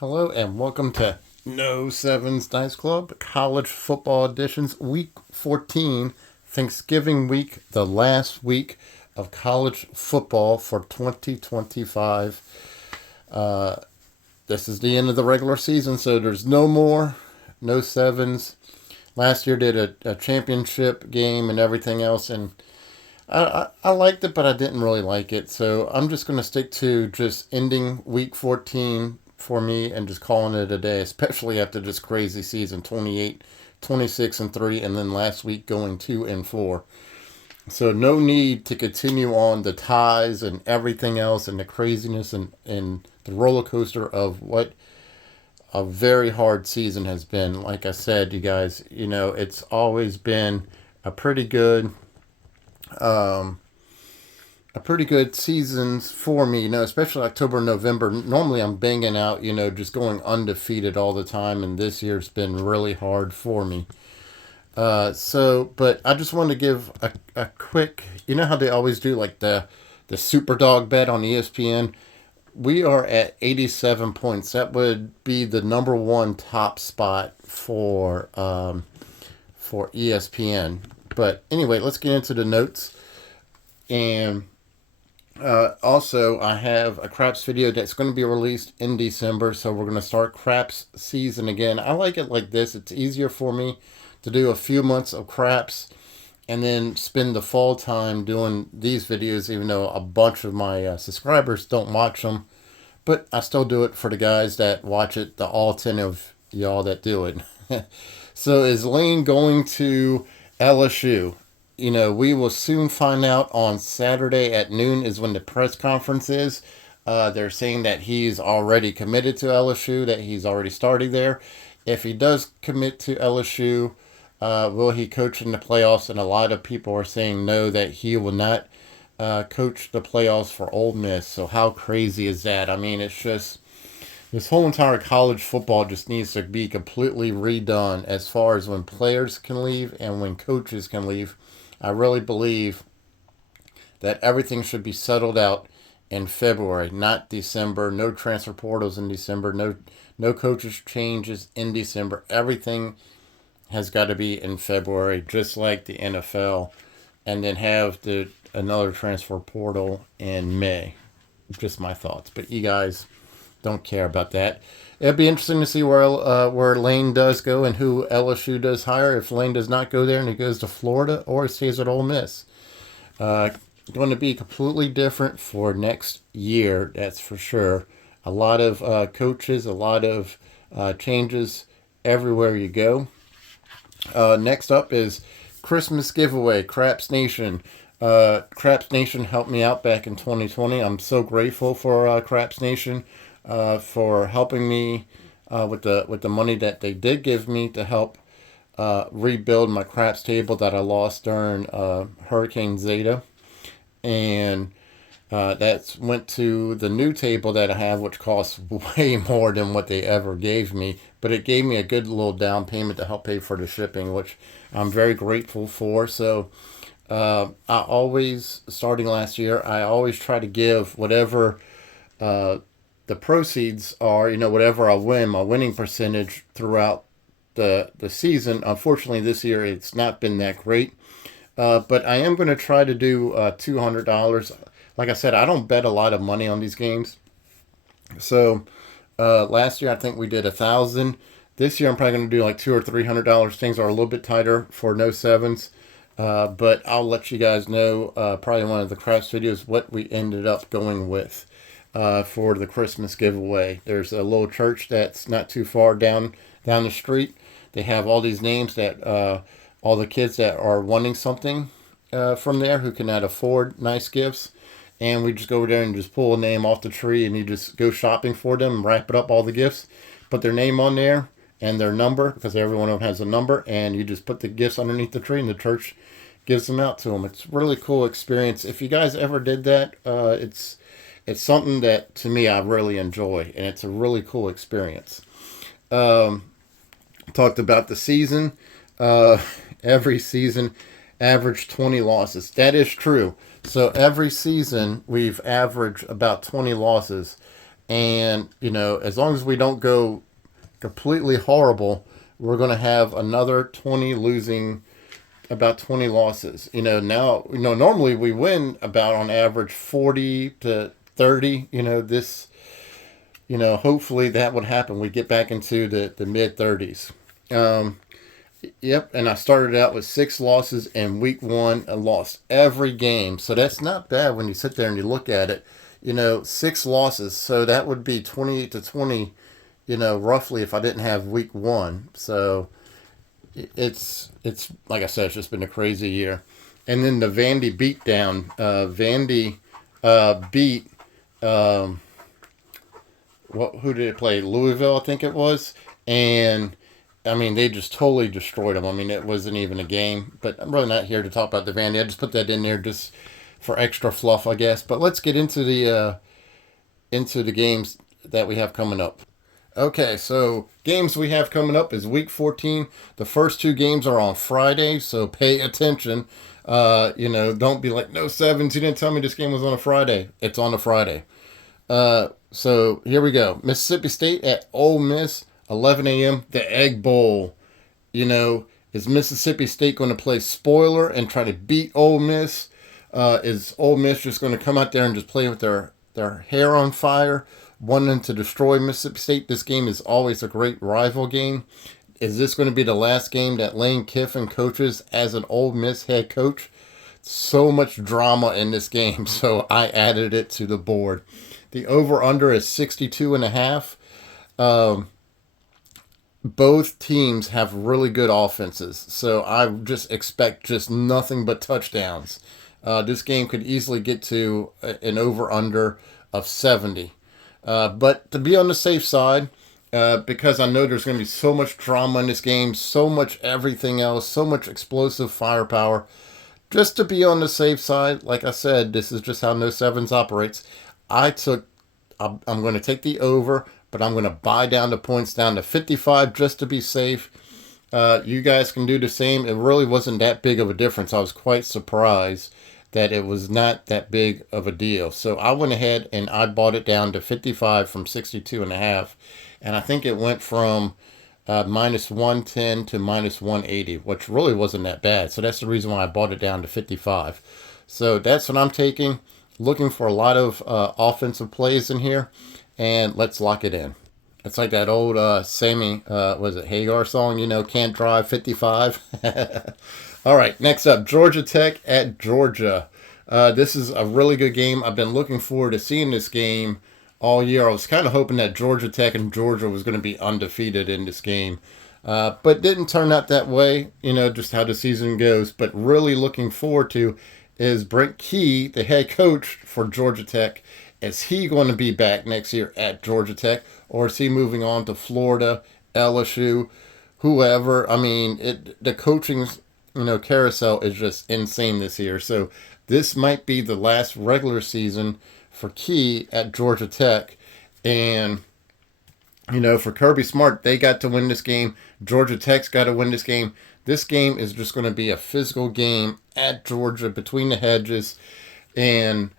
Hello and welcome to No Sevens Dice Club College Football Editions Week 14, Thanksgiving week, the last week of college football for 2025. This is the end of the regular season, so there's no sevens. Last year did a championship game and everything else, and I liked it, but I didn't really like it. So I'm just going to stick to just ending week 14 for me and just calling it a day, especially after this crazy season 28, 26 and 3, and then last week going 2 and 4. So no need to continue on the ties and everything else and the craziness and the roller coaster of what a very hard season has been. Like I said, you guys, it's always been a pretty good a pretty good seasons for me, especially October, November. Normally I'm banging out, just going undefeated all the time, and this year's been really hard for me. But I just wanted to give a quick, how they always do, like the super dog bet on ESPN. We are at 87 points. That would be the number one top spot for ESPN. But anyway, let's get into the notes. And also, I have a craps video that's going to be released in December, so we're going to start craps season again. I like it like this. It's easier for me to do a few months of craps and then spend the fall time doing these videos, even though a bunch of my subscribers don't watch them. But I still do it for the guys that watch it, the all 10 of y'all that do it. So is Lane going to LSU? We will soon find out. On Saturday at noon is when the press conference is. They're saying that he's already committed to LSU, that he's already starting there. If he does commit to LSU, will he coach in the playoffs? And a lot of people are saying no, that he will not coach the playoffs for Ole Miss. So how crazy is that? I mean, it's just this whole entire college football just needs to be completely redone as far as when players can leave and when coaches can leave. I really believe that everything should be settled out in February, not December. No transfer portals in December. No coaches changes in December. Everything has got to be in February, just like the NFL, and then have the another transfer portal in May. Just my thoughts, but you guys don't care about that. It'd be interesting to see where Lane does go and who LSU does hire. If Lane does not go there and he goes to Florida or he stays at Ole Miss, uh, going to be completely different for next year. That's for sure. A lot of coaches, a lot of changes everywhere you go. Next up is Christmas giveaway, Craps Nation. Craps Nation helped me out back in 2020. I'm so grateful for Craps Nation for helping me with the money that they did give me to help rebuild my craps table that I lost during Hurricane Zeta, and that went to the new table that I have, which costs way more than what they ever gave me. But it gave me a good little down payment to help pay for the shipping, which I'm very grateful for. So I always, starting last year, I always try to give whatever uh, the proceeds are, whatever I win, my winning percentage throughout the season. Unfortunately, this year it's not been that great. But I am going to try to do $200. Like I said, I don't bet a lot of money on these games. So last year I think we did 1,000. This year I'm probably going to do like $200 or $300. Things are a little bit tighter for no sevens. But I'll let you guys know probably in one of the craps videos what we ended up going with for the Christmas giveaway. There's a little church that's not too far down the street. They have all these names that all the kids that are wanting something from there who cannot afford nice gifts. And we just go there and just pull a name off the tree, and you just go shopping for them and wrap it up all the gifts, put their name on there and their number, because every one of them has a number, and you just put the gifts underneath the tree and the church gives them out to them. It's a really cool experience. If you guys ever did that, it's something that to me I really enjoy, and it's a really cool experience. talked about the season. Every season averaged 20 losses. That is true. So every season we've averaged about 20 losses. And, as long as we don't go completely horrible, we're going to have another 20 losing, about 20 losses. Now, normally we win about on average 40 to 30. Hopefully that would happen. We get back into the mid 30s. Yep, and I started out with 6 losses in week 1 and lost every game. So that's not bad when you sit there and you look at it. 6 losses. So that would be 28 to 20, roughly if I didn't have week 1. So it's like I said, it's just been a crazy year. And then the Vandy beatdown. Vandy beat who did it play? Louisville, I think it was. And I mean, they just totally destroyed them. I mean, it wasn't even a game. But I'm really not here to talk about the Vandy. I just put that in there just for extra fluff, I guess. But let's get into the games that we have coming up. Okay, so games we have coming up is week 14. The first 2 games are on Friday, so pay attention. Don't be like, no, Sevens, you didn't tell me this game was on a Friday. It's on a Friday. So here we go. Mississippi State at Ole Miss, 11 a.m., the Egg Bowl. Is Mississippi State going to play spoiler and try to beat Ole Miss? Is Ole Miss just going to come out there and just play with their hair on fire, wanting to destroy Mississippi State? This game is always a great rival game. Is this going to be the last game that Lane Kiffin coaches as an Ole Miss head coach? So much drama in this game, so I added it to the board. The over-under is 62.5. Both teams have really good offenses, so I just expect just nothing but touchdowns. This game could easily get to an over-under of 70. But to be on the safe side, because I know there's going to be so much drama in this game, so much everything else, so much explosive firepower, just to be on the safe side, like I said, this is just how No Sevens operates. I'm going to take the over, but I'm going to buy down the points down to 55 just to be safe. You guys can do the same. It really wasn't that big of a difference. I was quite surprised that it was not that big of a deal. So I went ahead and I bought it down to 55 from 62.5. And I think it went from minus 110 to minus 180, which really wasn't that bad. So that's the reason why I bought it down to 55. So that's what I'm taking. Looking for a lot of offensive plays in here. And let's lock it in. It's like that old Sammy, was it Hagar song, can't drive 55. All right, next up, Georgia Tech at Georgia. This is a really good game. I've been looking forward to seeing this game all year. I was kind of hoping that Georgia Tech and Georgia was going to be undefeated in this game. But didn't turn out that way, just how the season goes. But really looking forward to is Brent Key, the head coach for Georgia Tech. Is he going to be back next year at Georgia Tech? Or is he moving on to Florida, LSU, whoever? I mean, the coaching, carousel is just insane this year. So this might be the last regular season for Key at Georgia Tech. And, for Kirby Smart, they got to win this game. Georgia Tech's got to win this game. This game is just going to be a physical game at Georgia between the hedges. And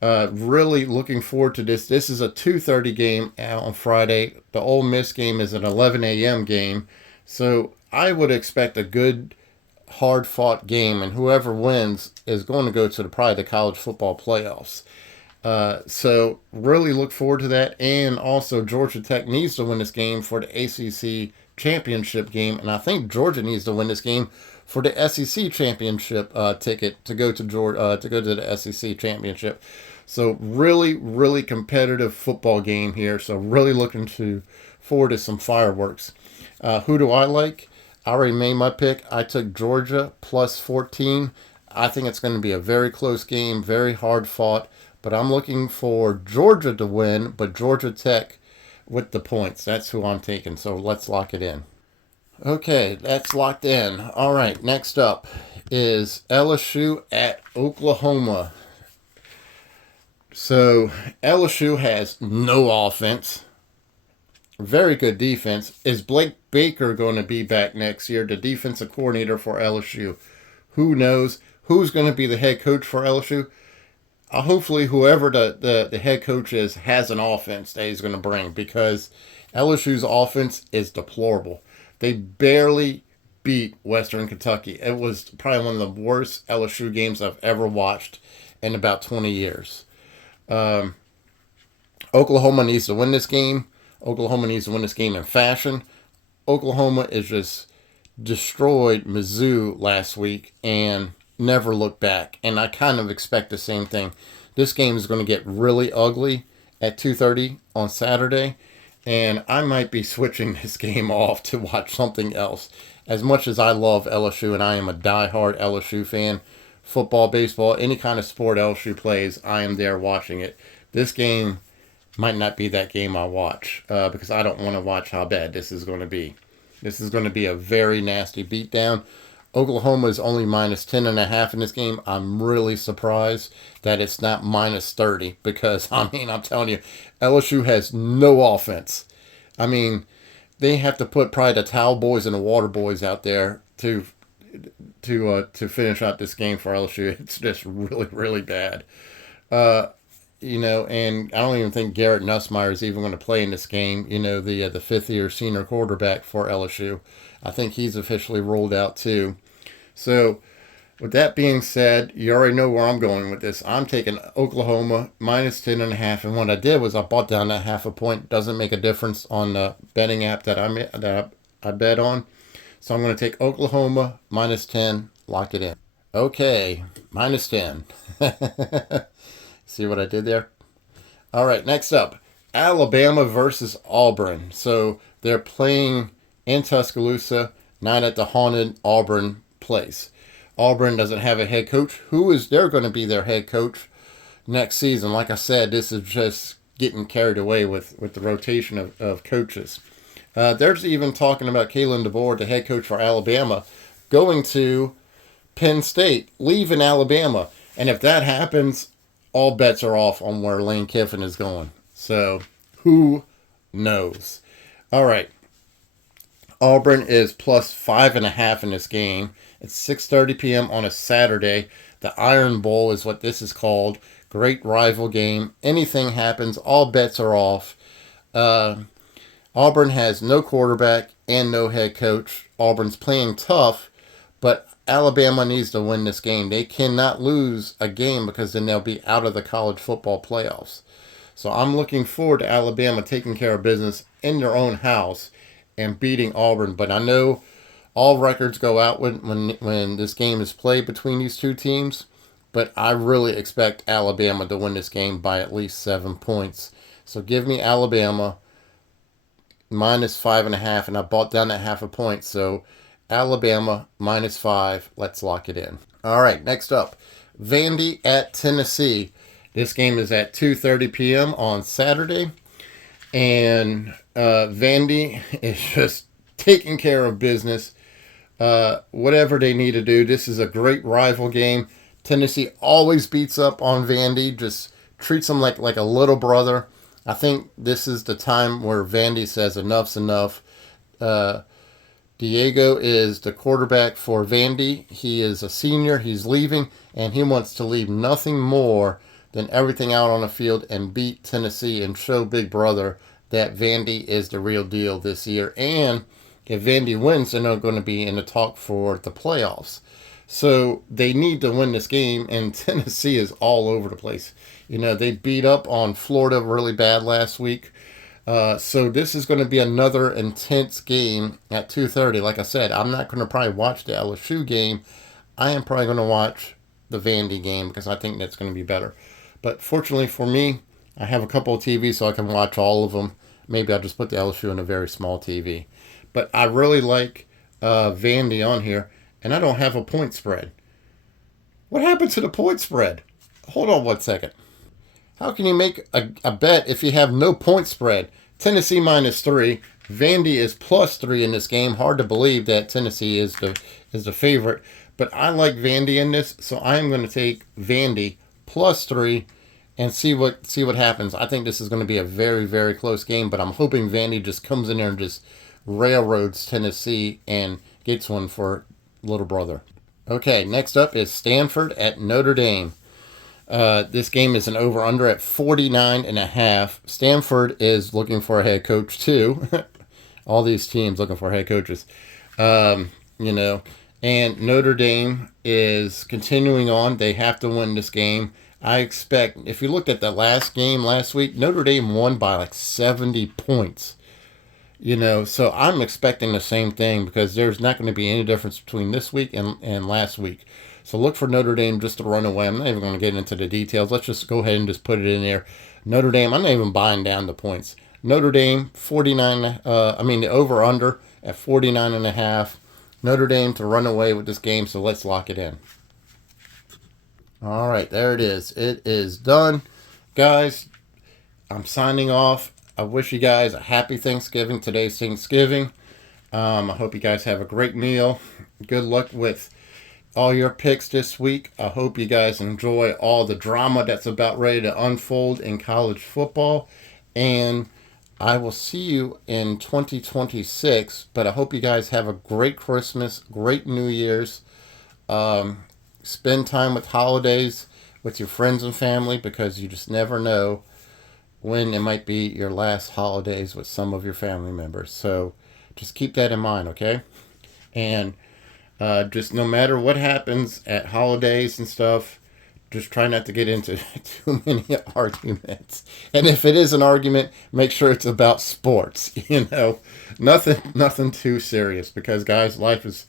really looking forward to this. This is a 2:30 game on Friday. The Ole Miss game is an 11 a.m. game. So I would expect a good, hard-fought game. And whoever wins is going to go to probably the college football playoffs. So really look forward to that. And also Georgia Tech needs to win this game for the ACC championship game. And I think Georgia needs to win this game for the SEC championship ticket to go to the SEC championship. So really, really competitive football game here. So really looking forward to some fireworks. Who do I like? I already made my pick. I took Georgia plus 14. I think it's going to be a very close game, very hard fought. But I'm looking for Georgia to win, but Georgia Tech with the points. That's who I'm taking. So let's lock it in. Okay, that's locked in. All right, next up is LSU at Oklahoma. So LSU has no offense. very good defense. Is Blake Baker going to be back next year, the defensive coordinator for LSU? Who knows? Who's going to be the head coach for LSU? Hopefully, whoever the head coach is has an offense that he's going to bring, because LSU's offense is deplorable. They barely beat Western Kentucky. It was probably one of the worst LSU games I've ever watched in about 20 years. Oklahoma needs to win this game. Oklahoma needs to win this game in fashion. Oklahoma is just destroyed Mizzou last week and never looked back. And I kind of expect the same thing. This game is going to get really ugly at 2:30 on Saturday. And I might be switching this game off to watch something else. As much as I love LSU and I am a diehard LSU fan, football, baseball, any kind of sport LSU plays, I am there watching it. This game might not be that game I watch because I don't want to watch how bad this is going to be. This is going to be a very nasty beatdown. Oklahoma is only minus 10.5 in this game. I'm really surprised that it's not minus 30 because, I mean, I'm telling you, LSU has no offense. I mean, they have to put probably the towel boys and the water boys out there to finish out this game for LSU. It's just really, really bad. And I don't even think Garrett Nussmeier is even going to play in this game. The fifth-year senior quarterback for LSU. I think he's officially rolled out too. So, with that being said, you already know where I'm going with this. I'm taking Oklahoma minus 10.5, and what I did was I bought down that half a point. Doesn't make a difference on the betting app that I bet on. So I'm going to take Oklahoma minus 10, lock it in. Okay, minus 10. See what I did there? All right, next up, Alabama versus Auburn. So they're playing in Tuscaloosa, not at the haunted Auburn place. Auburn doesn't have a head coach. Who is there going to be their head coach next season? Like I said, this is just getting carried away with the rotation of coaches. There's even talking about Kalen DeBoer, the head coach for Alabama, going to Penn State, leaving Alabama. And if that happens, all bets are off on where Lane Kiffin is going. So, who knows? All right. Auburn is plus 5.5 in this game. It's 6:30 p.m. on a Saturday. The Iron Bowl is what this is called. Great rival game. Anything happens. All bets are off. Auburn has no quarterback and no head coach. Auburn's playing tough, but Alabama needs to win this game. They cannot lose a game because then they'll be out of the college football playoffs. So I'm looking forward to Alabama taking care of business in their own house and beating Auburn. But I know all records go out when this game is played between these two teams. But I really expect Alabama to win this game by at least 7 points. So give me Alabama minus 5.5, and I bought down that half a point. So Alabama minus 5. Let's lock it in. All right, next up, Vandy at Tennessee. This game is at 2:30 p.m. on Saturday. And Vandy is just taking care of business. Whatever they need to do. This is a great rival game. Tennessee always beats up on Vandy. Just treats them like a little brother. I think this is the time where Vandy says enough's enough. Diego is the quarterback for Vandy. He is a senior. He's leaving, and he wants to leave nothing more than everything out on the field and beat Tennessee and show Big Brother that Vandy is the real deal this year. And if Vandy wins, they're not going to be in the talk for the playoffs. So they need to win this game, and Tennessee is all over the place. They beat up on Florida really bad last week. So this is going to be another intense game at 2:30. Like I said, I'm not going to probably watch the LSU game. I am probably going to watch the Vandy game because I think that's going to be better. But fortunately for me, I have a couple of TVs so I can watch all of them. Maybe I'll just put the LSU on a very small TV. But I really like Vandy on here, and I don't have a point spread. What happened to the point spread? Hold on 1 second. How can you make a bet if you have no point spread? Tennessee minus 3. Vandy is plus 3 in this game. Hard to believe that Tennessee is the favorite. But I like Vandy in this, so I am going to take Vandy plus 3 and see what happens. I think this is going to be a very, very close game, but I'm hoping Vandy just comes in there and just railroads Tennessee and gets one for little brother. Okay, next up is Stanford at Notre Dame. This game is an over-under at 49.5. Stanford is looking for a head coach, too. All these teams looking for head coaches. You know, and Notre Dame is continuing on. They have to win this game. I expect, if you looked at the last game last week, Notre Dame won by like 70 points. So I'm expecting the same thing because there's not going to be any difference between this week and last week. So look for Notre Dame just to run away. I'm not even going to get into the details. Let's just go ahead and just put it in there. Notre Dame, I'm not even buying down the points. Notre Dame, 49, the over-under at 49.5. Notre Dame to run away with this game, so let's lock it in. All right, there it is. It is done. Guys, I'm signing off. I wish you guys a happy Thanksgiving. Today's Thanksgiving. I hope you guys have a great meal. Good luck with all your picks this week. I hope you guys enjoy all the drama that's about ready to unfold in college football. And I will see you in 2026. But I hope you guys have a great Christmas, great New Year's. Spend time with holidays with your friends and family because you just never know when it might be your last holidays with some of your family members. So just keep that in mind, okay? And just no matter what happens at holidays and stuff, just try not to get into too many arguments. And if it is an argument, make sure it's about sports. Nothing too serious because, guys, life is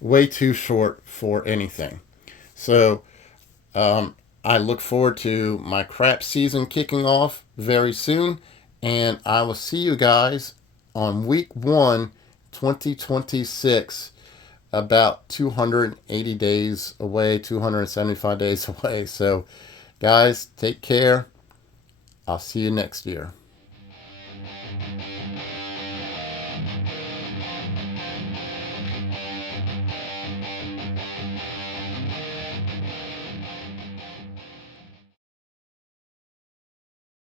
way too short for anything. So I look forward to my crap season kicking off very soon. And I will see you guys on week 1, 2026, about 280 days away, 275 days away. So, guys, take care. I'll see you next year.